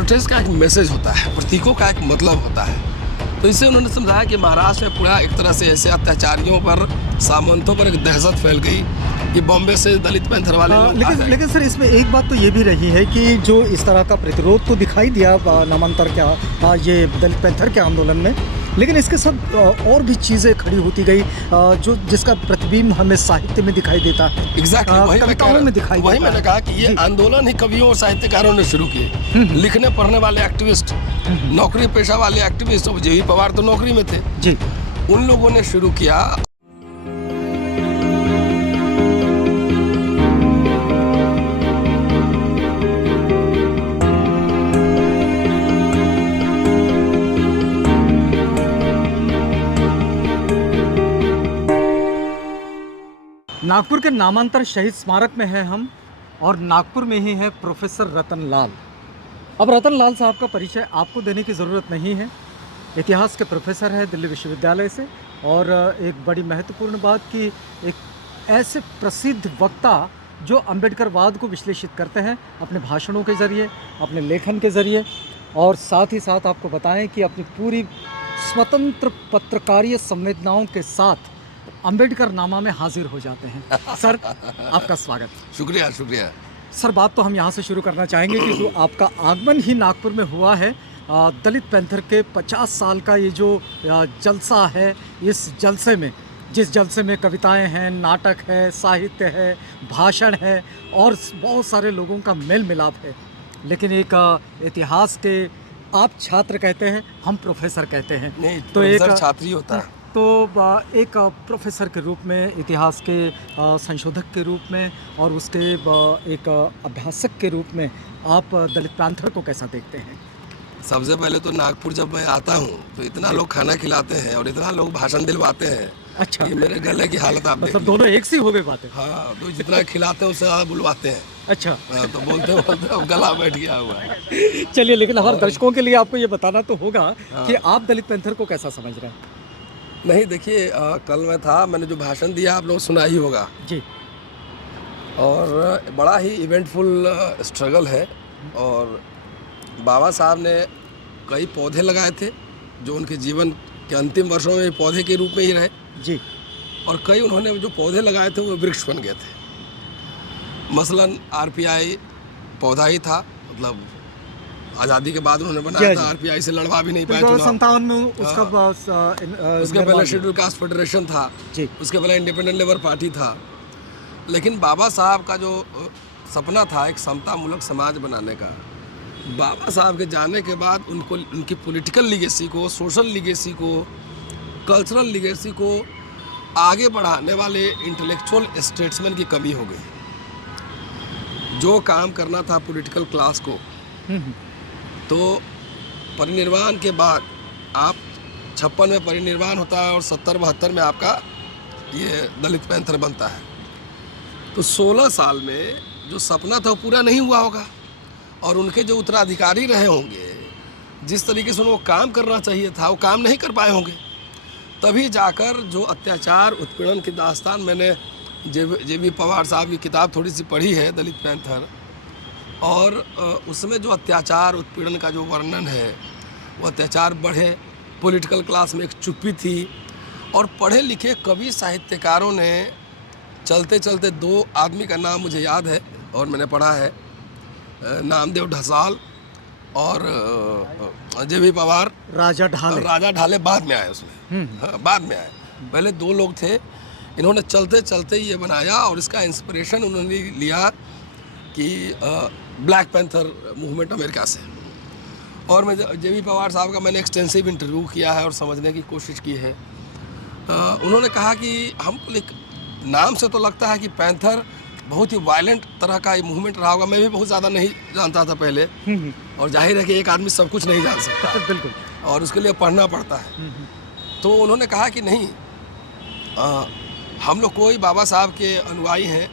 Protest का एक message होता है, प्रतीकों का एक मतलब होता है। तो इससे उन्होंने समझाया कि महाराष्ट्र में पूरा एक तरह से ऐसे अत्याचारियों पर, सामंतों पर एक दहशत फैल गई कि बॉम्बे से दलित पैंथर वाले लोग लेकिन सर इसमें एक बात तो ये भी रही है कि जो इस तरह का प्रतिरोध तो दिखाई दिया नामांतर क्या ये दलित पैंथर के आंदोलन में, लेकिन इसके साथ और भी चीज़ें खड़ी होती गई जो जिसका प्रतिबिंब हमें साहित्य में दिखाई देता है। एग्जैक्टली कविताओं में दिखाई वही देता मैंने है। कहा कि ये आंदोलन ही कवियों और साहित्यकारों ने शुरू किए। लिखने पढ़ने वाले एक्टिविस्ट, नौकरी पेशा वाले एक्टिविस्ट, जेवी पवार तो नौकरी में थे जी, उन लोगों ने शुरू किया। नागपुर के नामांतर शहीद स्मारक में हैं हम, और नागपुर में ही है प्रोफेसर रतन लाल। अब रतन लाल साहब का परिचय आपको देने की ज़रूरत नहीं है। इतिहास के प्रोफेसर हैं दिल्ली विश्वविद्यालय से, और एक बड़ी महत्वपूर्ण बात कि एक ऐसे प्रसिद्ध वक्ता जो अम्बेडकरवाद को विश्लेषित करते हैं अपने भाषणों के ज़रिए, अपने लेखन के ज़रिए, और साथ ही साथ आपको बताएं कि अपनी पूरी स्वतंत्र पत्रकारीय संवेदनाओं के साथ अम्बेडकर नामा में हाजिर हो जाते हैं। सर, आपका स्वागत। शुक्रिया शुक्रिया। सर, बात तो हम यहाँ से शुरू करना चाहेंगे कि जो आपका आगमन ही नागपुर में हुआ है, दलित पैंथर के 50 साल का ये जो जलसा है, इस जलसे में, जिस जलसे में कविताएं हैं, नाटक है, साहित्य है, भाषण है और बहुत सारे लोगों का मेल मिलाप है, लेकिन एक इतिहास के आप छात्र कहते हैं, हम प्रोफेसर कहते हैं, नहीं तो एक छात्री होता है। तो एक प्रोफेसर के रूप में, इतिहास के संशोधक के रूप में, और उसके एक अभ्यासक के रूप में आप दलित पैंथर को कैसा देखते हैं? सबसे पहले तो नागपुर जब मैं आता हूँ तो इतना लोग खाना खिलाते हैं और इतना लोग भाषण दिलवाते हैं। अच्छा, कि मेरे गले की हालत आप मतलब दोनों एक सी हो गई बातें। हाँ, तो जितना खिलाते हैं उससे ज़्यादा बुलवाते हैं। अच्छा, तो बोलते बोलते अब गला बैठ गया हुआ है। चलिए, लेकिन हमारे दर्शकों के लिए आपको ये बताना तो होगा कि आप दलित पैंथर को कैसा समझ रहे हैं? नहीं, देखिए, कल मैं था, मैंने जो भाषण दिया आप लोग सुना ही होगा जी, और बड़ा ही इवेंटफुल स्ट्रगल है। और बाबा साहब ने कई पौधे लगाए थे जो उनके जीवन के अंतिम वर्षों में पौधे के रूप में ही रहे जी, और कई उन्होंने जो पौधे लगाए थे वो वृक्ष बन गए थे। मसलन आरपीआई पौधा ही था, मतलब आज़ादी के बाद उन्होंने बनाया था। आरपीआई से लड़वा भी नहीं पाए चुनाव। 57 में उसका उसके पहले शेड्यूल कास्ट फेडरेशन था जी, उसके पहले इंडिपेंडेंट लेबर पार्टी था। लेकिन बाबा साहब का जो सपना था एक समतामूलक समाज बनाने का, बाबा साहब के जाने के बाद उनको उनकी पॉलिटिकल लीगेसी को, सोशल लीगेसी को, कल्चरल लीगेसी को आगे बढ़ाने वाले इंटेलेक्चुअल स्टेट्समैन की कमी हो गई। जो काम करना था पॉलिटिकल क्लास को, तो परिनिर्वाण के बाद आप 56 में परिनिर्वाण होता है और 70-72 में आपका ये दलित पैंथर बनता है। तो 16 साल में जो सपना था वो पूरा नहीं हुआ होगा और उनके जो उत्तराधिकारी रहे होंगे, जिस तरीके से उनको काम करना चाहिए था वो काम नहीं कर पाए होंगे। तभी जाकर जो अत्याचार उत्पीड़न की दास्तान, मैंने जेवी पवार साहब की किताब थोड़ी सी पढ़ी है, दलित पैंथर, और उसमें जो अत्याचार उत्पीड़न का जो वर्णन है वो अत्याचार बढ़े। पॉलिटिकल क्लास में एक चुप्पी थी और पढ़े लिखे कवि साहित्यकारों ने चलते चलते, 2 आदमी का नाम मुझे याद है और मैंने पढ़ा है, नामदेव ढसाल और जेवी पवार। राजा ढाले बाद में आए उसमें। हाँ, बाद में आए। पहले 2 लोग थे, इन्होंने चलते चलते ये बनाया और इसका इंस्पिरेशन उन्होंने लिया कि ब्लैक पैंथर मूवमेंट अमेरिका से। और मैं जेवी पवार साहब का मैंने एक्सटेंसिव इंटरव्यू किया है और समझने की कोशिश की है। उन्होंने कहा कि हमको नाम से तो लगता है कि पैंथर बहुत ही वायलेंट तरह का ये मूवमेंट रहा होगा। मैं भी बहुत ज़्यादा नहीं जानता था पहले, और जाहिर है कि एक आदमी सब कुछ नहीं जान सकता बिल्कुल, और उसके लिए पढ़ना पड़ता है। तो उन्होंने कहा कि नहीं, हम लोग कोई बाबा साहब के अनुयायी हैं,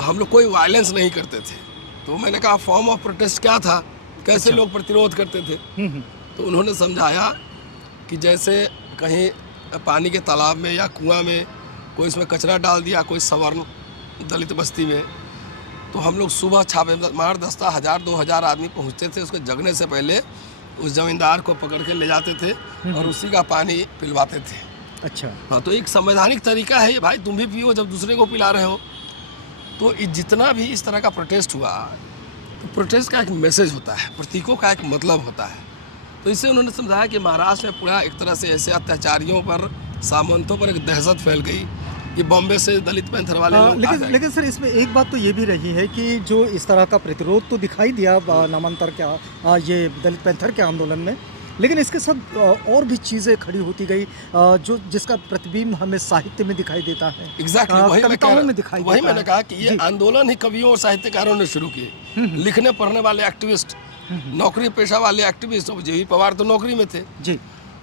हम लोग कोई वायलेंस नहीं करते थे। तो मैंने कहा फॉर्म ऑफ प्रोटेस्ट क्या था, कैसे लोग प्रतिरोध करते थे? तो उन्होंने समझाया कि जैसे कहीं पानी के तालाब में या कुआं में कोई इसमें कचरा डाल दिया, कोई सवर्ण दलित बस्ती में, तो हम लोग सुबह छापेमार दस्ता 1000-2000 आदमी पहुंचते थे, उसके जगने से पहले उस जमींदार को पकड़ के ले जाते थे और उसी का पानी पिलवाते थे। अच्छा। हाँ, तो एक संवैधानिक तरीका है भाई, तुम भी पियो जब दूसरे को पिला रहे हो। तो जितना भी इस तरह का प्रोटेस्ट हुआ, तो प्रोटेस्ट का एक मैसेज होता है, प्रतीकों का एक मतलब होता है। तो इससे उन्होंने समझाया कि महाराष्ट्र में पूरा एक तरह से ऐसे अत्याचारियों पर, सामंतों पर एक दहशत फैल गई कि बॉम्बे से दलित पैंथर वाले लोग आ लेकिन जाएंगे। लेकिन सर, इसमें एक बात तो ये भी रही है कि जो इस तरह का प्रतिरोध तो दिखाई दिया नामांतर के ये दलित पैंथर के आंदोलन में, लेकिन इसके साथ और भी चीज़ें खड़ी होती गई जो जिसका प्रतिबिंब हमें साहित्य में दिखाई देता है। एग्जैक्टली वही मैं कविताओं में दिखाई वही देता मैंने है। कहा कि ये जी। आंदोलन ही कवियों और साहित्यकारों ने शुरू किए। लिखने पढ़ने वाले एक्टिविस्ट, नौकरी पेशा वाले एक्टिविस्ट, जेवी पवार तो नौकरी में थे, जी।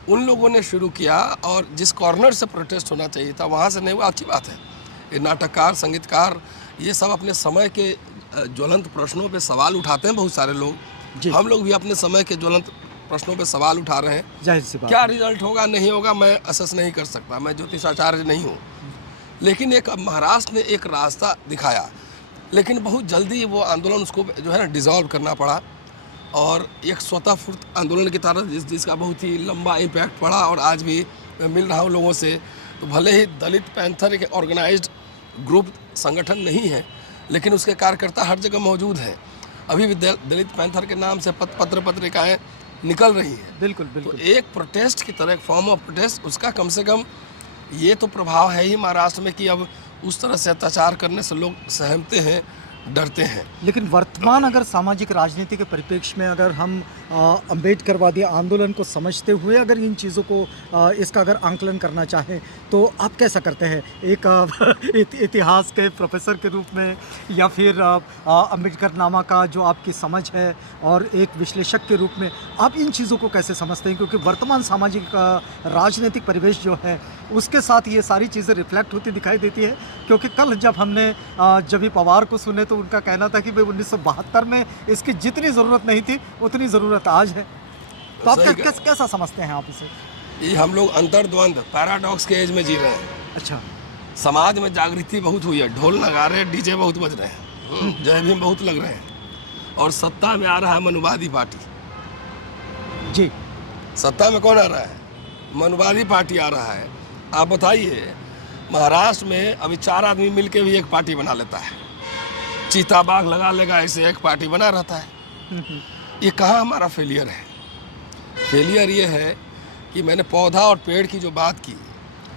उन लोगों ने शुरू किया। और जिस कॉर्नर से प्रोटेस्ट होना चाहिए था वहाँ से नहीं हुआ, अच्छी बात है। ये नाटककार, संगीतकार, ये सब अपने समय के ज्वलंत प्रश्नों पे सवाल उठाते हैं बहुत सारे लोग। जी। हम लोग भी अपने समय के ज्वलंत प्रश्नों पे सवाल उठा रहे हैं। जाहिर सी बात क्या है। रिजल्ट होगा नहीं होगा मैं असेस नहीं कर सकता, मैं ज्योतिषाचार्य नहीं हूँ। लेकिन एक महाराष्ट्र ने एक रास्ता दिखाया, लेकिन बहुत जल्दी वो आंदोलन उसको जो है ना डिसॉल्व करना पड़ा और एक स्वतः स्फूर्त आंदोलन की तरह जिसका बहुत ही लंबा इम्पैक्ट पड़ा। और आज भी मैं मिल रहा हूँ लोगों से, तो भले ही दलित पैंथर एक ऑर्गेनाइज्ड ग्रुप संगठन नहीं है, लेकिन उसके कार्यकर्ता हर जगह मौजूद हैं। अभी भी दलित पैंथर के नाम से पत्र पत्रिकाएँ निकल रही हैं। बिल्कुल तो बिल्कुल। एक प्रोटेस्ट की तरह, एक फॉर्म ऑफ प्रोटेस्ट, उसका कम से कम ये तो प्रभाव है ही महाराष्ट्र में कि अब उस तरह से अत्याचार करने से लोग सहमते हैं, डरते हैं। लेकिन वर्तमान अगर सामाजिक राजनीति के परिप्रेक्ष्य में अगर हम अम्बेडकरवादी आंदोलन को समझते हुए अगर इन चीज़ों को इसका अगर आंकलन करना चाहें तो आप कैसा करते हैं, एक इतिहास के प्रोफेसर के रूप में, या फिर अम्बेडकर नामा का जो आपकी समझ है और एक विश्लेषक के रूप में आप इन चीज़ों को कैसे समझते हैं? क्योंकि वर्तमान सामाजिक राजनीतिक परिवेश जो है उसके साथ ये सारी चीज़ें रिफ्लेक्ट होती दिखाई देती है। क्योंकि कल जब हमने जब पवार को सुने तो उनका कहना था कि भाई 1972 में इसकी जितनी ज़रूरत नहीं थी उतनी ज़रूरत आज है। तो आप सही कैसा समझते हैं आप इसे? ये हम लोग अंतर्द्वंद, पैराडॉक्स के एज में जी रहे हैं। अच्छा। समाज में जागृति बहुत हुई है, ढोल नगाड़े डीजे बहुत बज रहे हैं, जय भीम बहुत लग रहे हैं। और सत्ता में आ रहा है मनुवादी पार्टी। जी। सत्ता में कौन आ रहा है? मनुवादी पार्टी आ रहा है। आप बताइए, महाराष्ट्र में अभी 4 आदमी मिलके भी एक पार्टी बना लेता है, चीता बाघ लगा लेगा, ऐसे एक पार्टी बना रहता है। ये कहाँ हमारा फेलियर है? फेलियर ये है कि मैंने पौधा और पेड़ की जो बात की,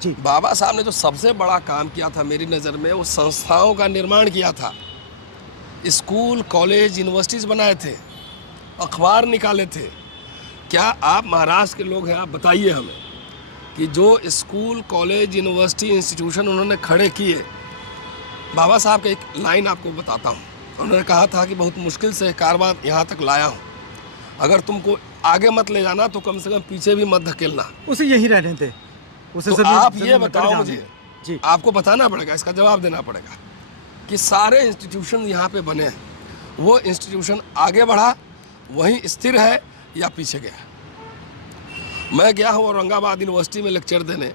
जी। बाबा साहब ने जो सबसे बड़ा काम किया था मेरी नज़र में, वो संस्थाओं का निर्माण किया था। स्कूल, कॉलेज, यूनिवर्सिटीज़ बनाए थे, अखबार निकाले थे। क्या आप महाराष्ट्र के लोग हैं, आप बताइए हमें कि जो स्कूल, कॉलेज, यूनिवर्सिटी, इंस्टीट्यूशन उन्होंने खड़े किए। बाबा साहब का एक लाइन आपको बताता हूँ। उन्होंने कहा था कि बहुत मुश्किल से कारवां यहाँ तक लाया हूँ, अगर तुमको आगे मत ले जाना तो कम से कम पीछे भी मत धकेलना। उसे यही रहने थे, उसे तो आप ये बताओ मुझे, जी। आपको बताना पड़ेगा, इसका जवाब देना पड़ेगा कि सारे इंस्टीट्यूशन यहाँ पे बने हैं, वो इंस्टीट्यूशन आगे बढ़ा, वहीं स्थिर है या पीछे गया? मैं गया हूँ औरंगाबाद यूनिवर्सिटी में लेक्चर देने,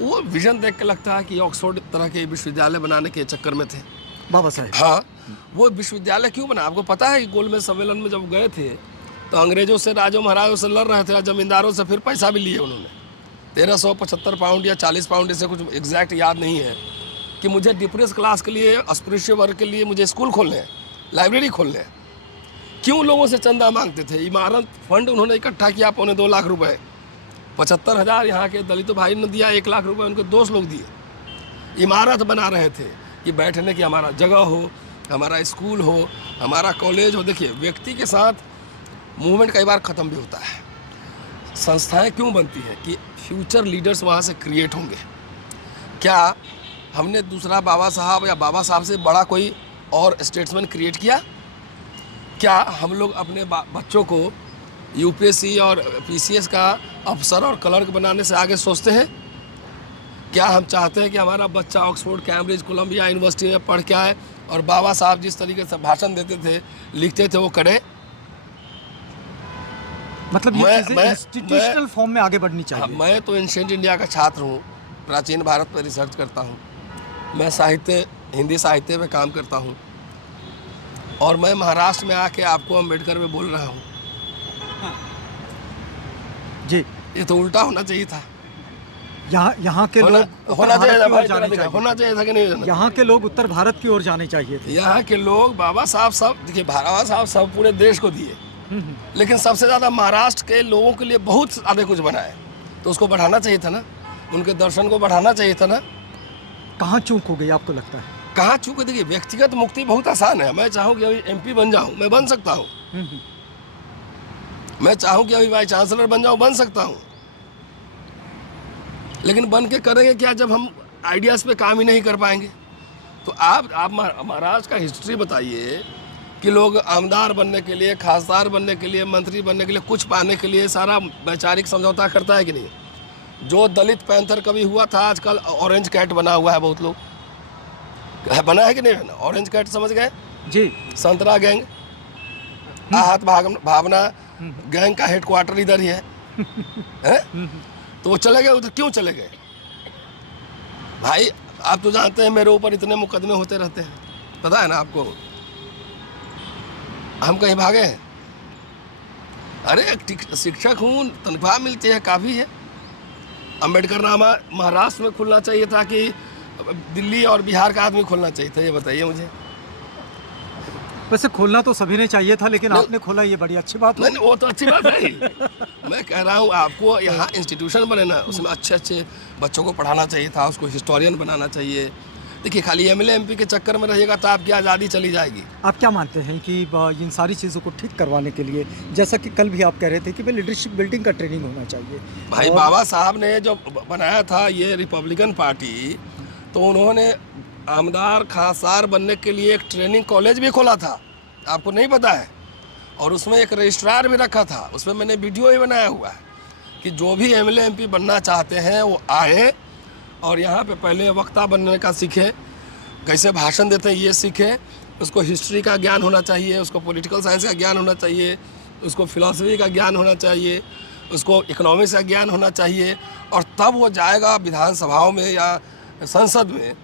वो विजन देख के लगता है कि ऑक्सफोर्ड तरह के विश्वविद्यालय बनाने के चक्कर में थे बाबा साहेब। हाँ, वो विश्वविद्यालय क्यों बना? आपको पता है कि गोलमेज सम्मेलन में जब गए थे तो अंग्रेजों से, राजों महाराजों से लड़ रहे थे, जमींदारों से फिर पैसा भी लिए उन्होंने। 1375 पाउंड या 40 पाउंड, ऐसे कुछ एग्जैक्ट याद नहीं है, कि मुझे डिप्रेस क्लास के लिए, अस्पृश्य वर्ग के लिए मुझे स्कूल खोलने हैं, लाइब्रेरी खोलने हैं। क्यों लोगों से चंदा मांगते थे? इमारत फंड उन्होंने इकट्ठा किया 2.25 लाख रुपए, 75,000 यहाँ के दलित भाई ने दिया, 1 लाख रुपए उनके दोस्त लोग दिए। इमारत बना रहे थे कि बैठने की हमारा जगह हो, हमारा स्कूल हो, हमारा कॉलेज हो। देखिए, व्यक्ति के साथ मूवमेंट कई बार ख़त्म भी होता है। संस्थाएं क्यों बनती हैं? कि फ्यूचर लीडर्स वहाँ से क्रिएट होंगे। क्या हमने दूसरा बाबा साहब या बाबा साहब से बड़ा कोई और स्टेट्समैन क्रिएट किया? क्या हम लोग अपने बच्चों को यूपीएससी और पीसीएस का अफसर और क्लर्क बनाने से आगे सोचते हैं? क्या हम चाहते हैं कि हमारा बच्चा ऑक्सफोर्ड, कैम्ब्रिज, कोलंबिया यूनिवर्सिटी में पढ़ के आए और बाबा साहब जिस तरीके से भाषण देते थे, लिखते थे, वो करे? मतलब ये चीजें इंस्टीट्यूशनल फॉर्म में आगे बढ़नी चाहिए। मैं तो एंशिएंट इंडिया का छात्र हूँ, प्राचीन भारत पर रिसर्च करता हूँ, मैं साहित्य, हिंदी साहित्य में काम करता हूँ। और मैं महाराष्ट्र में आके आपको अम्बेडकर में बोल रहा हूँ। जी, ये तो उल्टा होना चाहिए था। यहाँ के होना लोग होना चाहिए था भाई, जाने चाहिए। होना चाहिए था कि नहीं होना? यहाँ के लोग उत्तर भारत की ओर जाने चाहिए थे। यहाँ के लोग बाबा साहब सब देखिए, बाबा साहब सब पूरे देश को दिए, लेकिन सबसे ज़्यादा महाराष्ट्र के लोगों के लिए बहुत ज़्यादा कुछ बनाए, तो उसको बढ़ाना चाहिए था ना, उनके दर्शन को बढ़ाना चाहिए था ना। कहाँ चूक हो गई आपको लगता है? कहाँ चूक? देखिए, व्यक्तिगत मुक्ति बहुत आसान है। मैं चाहूँ कि अभी MP बन जाऊँ, मैं बन सकता हूँ। मैं चाहूँ कि अभी वाइस चांसलर बन जाऊँ, बन सकता हूँ, लेकिन बन के करेंगे क्या जब हम आइडियाज़ पे काम ही नहीं कर पाएंगे? तो आप महाराष्ट्र का हिस्ट्री बताइए कि लोग आमदार बनने के लिए, खासदार बनने के लिए, मंत्री बनने के लिए, कुछ पाने के लिए सारा वैचारिक समझौता करता है कि नहीं? जो दलित पैंथर कभी हुआ था, आजकल ऑरेंज कैट बना हुआ है। बहुत लोग बना है कि नहीं बना? ऑरेंज कैट समझ गए जी। संतरा गैंग, आहत भावना गैंग का हेडक्वार्टर इधर ही है, हैं? तो वो चले गए उधर। क्यों चले गए भाई? आप तो जानते हैं मेरे ऊपर इतने मुकदमे होते रहते हैं, पता है ना आपको? हम कहीं भागे हैं? अरे एक शिक्षक हूँ, तनख्वाह मिलती है, काफ़ी है। अम्बेडकर नामा महाराष्ट्र में खुलना चाहिए था कि दिल्ली और बिहार का आदमी खोलना चाहिए था? ये बताइए मुझे। वैसे खोलना तो सभी ने चाहिए था, लेकिन आपने खोला, ये बड़ी अच्छी बात है। नहीं, वो तो अच्छी बात है ही। मैं कह रहा हूँ आपको यहाँ इंस्टीट्यूशन बने ना, उसमें अच्छे अच्छे बच्चों को पढ़ाना चाहिए था, उसको हिस्टोरियन बनाना चाहिए। देखिए, खाली MLA MP के चक्कर में रहिएगा तो आपकी आज़ादी चली जाएगी। आप क्या मानते हैं कि इन सारी चीज़ों को ठीक करवाने के लिए, जैसा कि कल भी आप कह रहे थे कि भाई लीडरशिप बिल्डिंग का ट्रेनिंग होना चाहिए भाई, बाबा साहब ने जो बनाया था ये रिपब्लिकन पार्टी, तो उन्होंने आमदार खासदार बनने के लिए एक ट्रेनिंग कॉलेज भी खोला था, आपको नहीं पता है? और उसमें एक रजिस्ट्रार भी रखा था। उसमें मैंने वीडियो ही बनाया हुआ है कि जो भी MLA MP बनना चाहते हैं वो आए और यहाँ पे पहले वक्ता बनने का सीखे, कैसे भाषण देते हैं ये सीखे, उसको हिस्ट्री का ज्ञान होना चाहिए, उसको पॉलिटिकल साइंस का ज्ञान होना चाहिए, उसको फिलॉसफी का ज्ञान होना चाहिए, उसको इकोनॉमिक्स का ज्ञान होना चाहिए, और तब वो जाएगा विधानसभाओं में या संसद में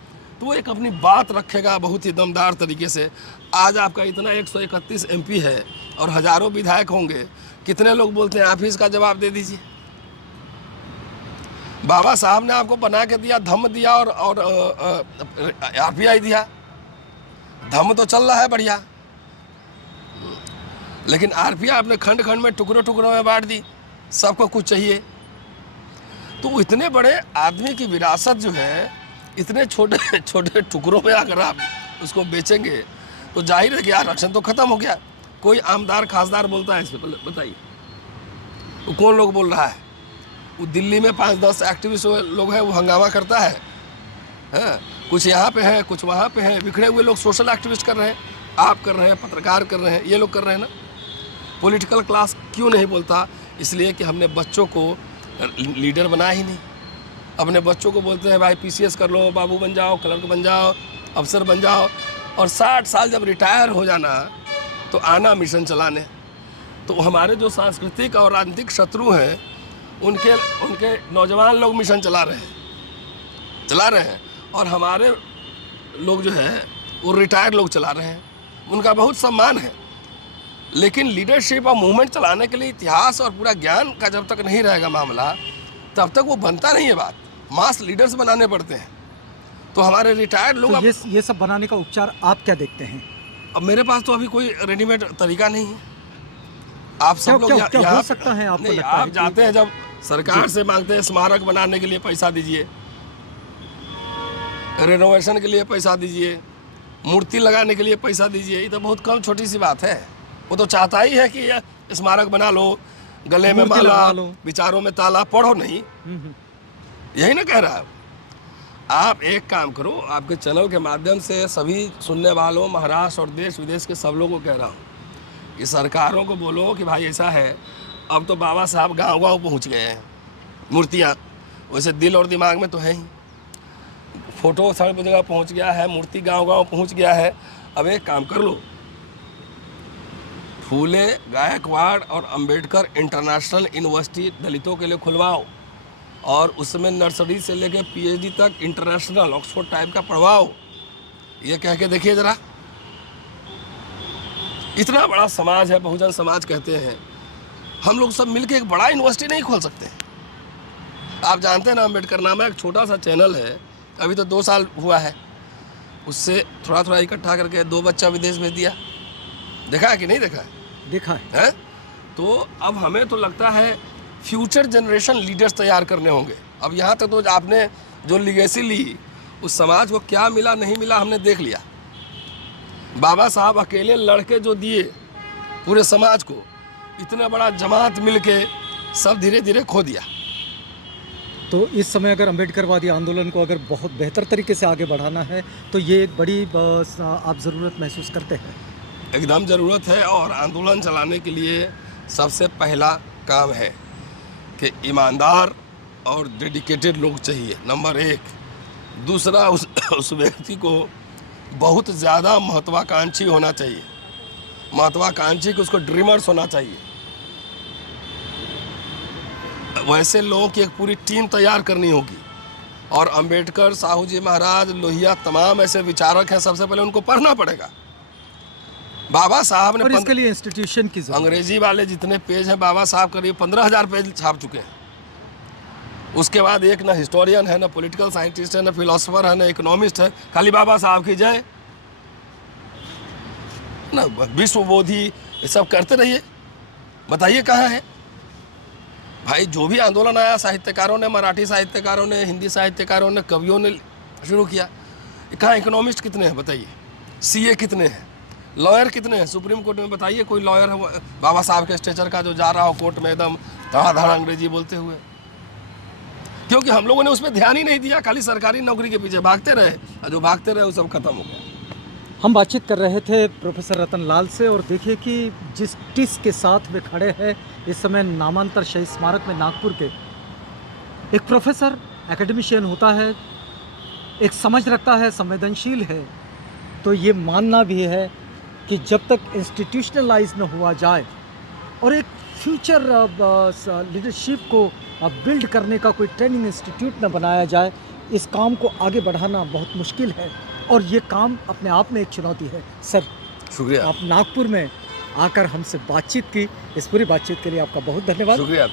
तो वो एक अपनी बात रखेगा बहुत ही दमदार तरीके से। आज आपका इतना 131 MP है और हज़ारों विधायक होंगे, कितने लोग बोलते हैं आप ही इसका जवाब दे दीजिए। बाबा साहब ने आपको बना के दिया, धम्म दिया और RPI दिया। धम्म तो चल रहा है बढ़िया, लेकिन RPI आपने खंड खंड में टुकड़ों टुकड़ों में बांट दी, सबको कुछ चाहिए। तो इतने बड़े आदमी की विरासत जो है इतने छोटे छोटे टुकड़ों में अगर आप उसको बेचेंगे तो जाहिर है कि आरक्षण तो ख़त्म हो गया। कोई आमदार खासदार बोलता है इस पर? बताइए, वो कौन लोग बोल रहा है? वो दिल्ली में 5-10 एक्टिविस्ट लोग हैं, वो हंगामा करता है, हाँ? कुछ यहाँ पे है, कुछ वहाँ पे है, बिखरे हुए लोग सोशल एक्टिविस्ट कर रहे हैं, आप कर रहे हैं, पत्रकार कर रहे हैं, ये लोग कर रहे हैं ना। पॉलिटिकल क्लास क्यों नहीं बोलता? इसलिए कि हमने बच्चों को लीडर बनाया ही नहीं। अपने बच्चों को बोलते हैं भाई PCS कर लो, बाबू बन जाओ, क्लर्क बन जाओ, अफसर बन जाओ, और 60 साल जब रिटायर हो जाना तो आना मिशन चलाने। तो हमारे जो सांस्कृतिक और राजनीतिक शत्रु हैं उनके नौजवान लोग मिशन चला रहे हैं, और हमारे लोग जो है वो रिटायर्ड लोग चला रहे हैं। उनका बहुत सम्मान है, लेकिन लीडरशिप और मूवमेंट चलाने के लिए इतिहास और पूरा ज्ञान का जब तक नहीं रहेगा मामला, तब तक वो बनता नहीं है। बात मास लीडर्स बनाने पड़ते हैं। तो हमारे रिटायर्ड लोग तो ये सब बनाने का उपचार आप क्या देखते हैं? अब मेरे पास तो अभी कोई रेडीमेड तरीका नहीं है। आप सब लोग क्या हो सकता है आपको लगता है? आप जाते हैं जब सरकार से मांगते हैं स्मारक बनाने के लिए पैसा दीजिए, रेनोवेशन के लिए पैसा दीजिए, मूर्ति लगाने के लिए पैसा दीजिए, ये तो बहुत कम छोटी सी बात है। वो तो चाहता ही है कि स्मारक बना लो, गले में माला, विचारों में ताला, पढ़ो नहीं, यही ना कह रहा है। आप एक काम करो, आपके चैनल के माध्यम से सभी सुनने वालों, महाराष्ट्र और देश विदेश के सब लोगों को कह रहा हूँ कि सरकारों को बोलो कि भाई ऐसा है, अब तो बाबा साहब गाँव पहुँच गए हैं, मूर्तियाँ वैसे दिल और दिमाग में तो है ही, फोटो सड़क जगह पहुँच गया है, मूर्ति गाँव पहुँच गया है। अब एक काम कर लो, फूले, गायकवाड़ और अंबेडकर इंटरनेशनल यूनिवर्सिटी दलितों के लिए खुलवाओ, और उसमें नर्सरी से लेके PhD तक इंटरनेशनल ऑक्सफोर्ड टाइप का पढ़वाओ। ये कह के देखिए ज़रा, इतना बड़ा समाज है, बहुजन समाज कहते हैं, हम लोग सब मिलके एक बड़ा यूनिवर्सिटी नहीं खोल सकते? आप जानते हैं ना, अम्बेडकर नामा एक छोटा सा चैनल है, अभी तो 2 साल हुआ है, उससे थोड़ा थोड़ा इकट्ठा करके 2 बच्चा विदेश भेज दिया। देखा है कि नहीं देखा है? देखा है। तो अब हमें तो लगता है फ्यूचर जनरेशन लीडर्स तैयार करने होंगे। अब यहाँ तक तो आपने जो लिगेसी ली, उस समाज को क्या मिला नहीं मिला हमने देख लिया। बाबा साहब अकेले लड़के जो दिए पूरे समाज को, इतना बड़ा जमात मिलके सब धीरे धीरे खो दिया। तो इस समय अगर अम्बेडकरवादी आंदोलन को अगर बहुत बेहतर तरीके से आगे बढ़ाना है तो ये एक बड़ी आप ज़रूरत महसूस करते हैं? एकदम ज़रूरत है, और आंदोलन चलाने के लिए सबसे पहला काम है कि ईमानदार और डेडिकेटेड लोग चाहिए, नंबर 1। दूसरा, उस व्यक्ति को बहुत ज़्यादा महत्वाकांक्षी होना चाहिए, महत्वाकांक्षी को उसको ड्रीमर्स होना चाहिए। वैसे लोगों की एक पूरी टीम तैयार करनी होगी, और अंबेडकर, साहू जी महाराज, लोहिया, तमाम ऐसे विचारक हैं, सबसे पहले उनको पढ़ना पड़ेगा। बाबा साहब ने, और इसके लिए इंस्टीट्यूशन की ज़रूरत है। अंग्रेजी वाले जितने पेज हैं, बाबा साहब करीब 15,000 पेज छाप चुके हैं। उसके बाद एक ना हिस्टोरियन है, ना पॉलिटिकल साइंटिस्ट है, ना फिलोसोफर है, ना इकोनॉमिस्ट है, खाली बाबा साहब की जय, ना विश्व बोधि, ये सब करते रहिए। बताइए कहाँ है भाई? जो भी आंदोलन आया, साहित्यकारों ने, मराठी साहित्यकारों ने, हिंदी साहित्यकारों ने, कवियों ने शुरू किया। कहाँ इकोनॉमिस्ट कितने हैं बताइए? सीए कितने हैं? लॉयर कितने हैं सुप्रीम कोर्ट में? बताइए कोई लॉयर है बाबा साहब के स्टेचर का जो जा रहा हो कोर्ट में एकदम धड़ाधड़ अंग्रेजी बोलते हुए? क्योंकि हम लोगों ने उस पर ध्यान ही नहीं दिया, खाली सरकारी नौकरी के पीछे भागते रहे, और जो भागते रहे वो सब खत्म हो गया। हम बातचीत कर रहे थे प्रोफेसर रतन लाल से, और देखिए कि जिस टिस के साथ वे खड़े हैं इस समय नामांतर शहीद स्मारक में नागपुर के, एक प्रोफेसर एकेडमिशियन होता है, एक समझ रखता है, संवेदनशील है, तो ये मानना भी है कि जब तक इंस्टीट्यूशनलाइज न हुआ जाए और एक फ्यूचर लीडरशिप को बिल्ड करने का कोई ट्रेनिंग इंस्टीट्यूट न बनाया जाए, इस काम को आगे बढ़ाना बहुत मुश्किल है, और ये काम अपने आप में एक चुनौती है। सर, शुक्रिया, आप नागपुर में आकर हमसे बातचीत की, इस पूरी बातचीत के लिए आपका बहुत धन्यवाद। शुक्रिया।